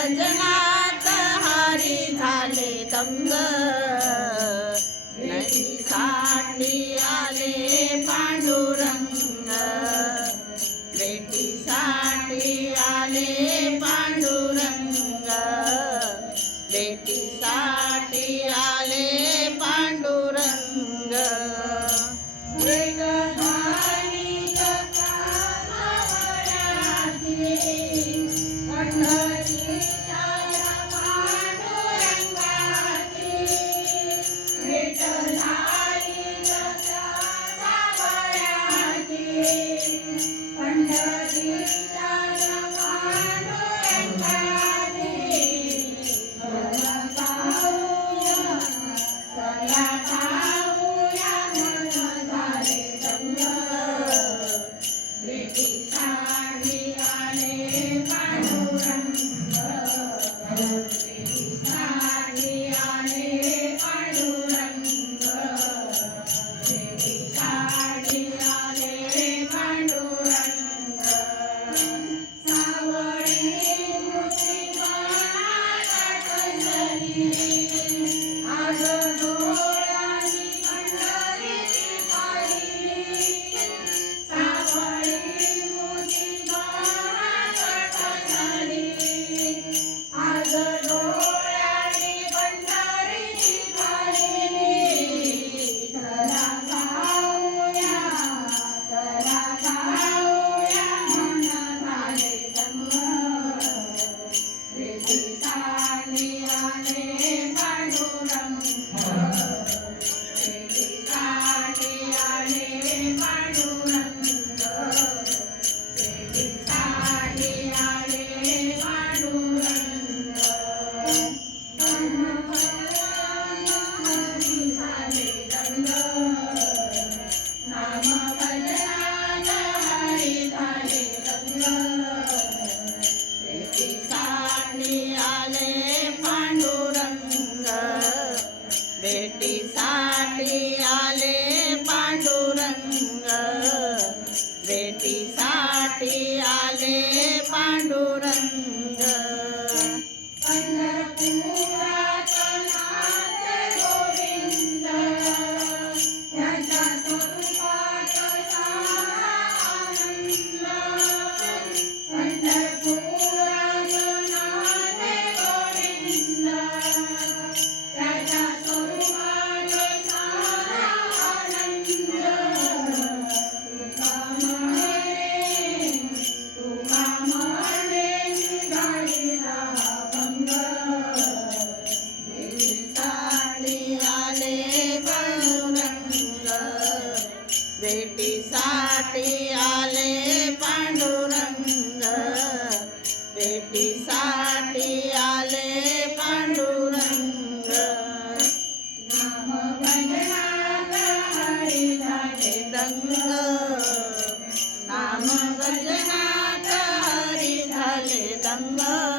भजनात हरी झाले दंग भेटीसाठी आले पांडुरंग भेटीसाठी आले पांडुरंग भेटीसाठी आले पांडुरंग भेटीसाठी आले पांडुरंग भेटीसाठी आले पांडुरंग पंढरपुरात नाचे गोविंद त्याच्या स्वरूपात सारा आनंद पंढरपुरात नाचे गोविंद त्याच्या भेटीसाठी आले पांडुरंग भेटीसाठी आले पांडुरंग नाम भजनात हरी झाले दंग नाम भजनात हरी झाले दंग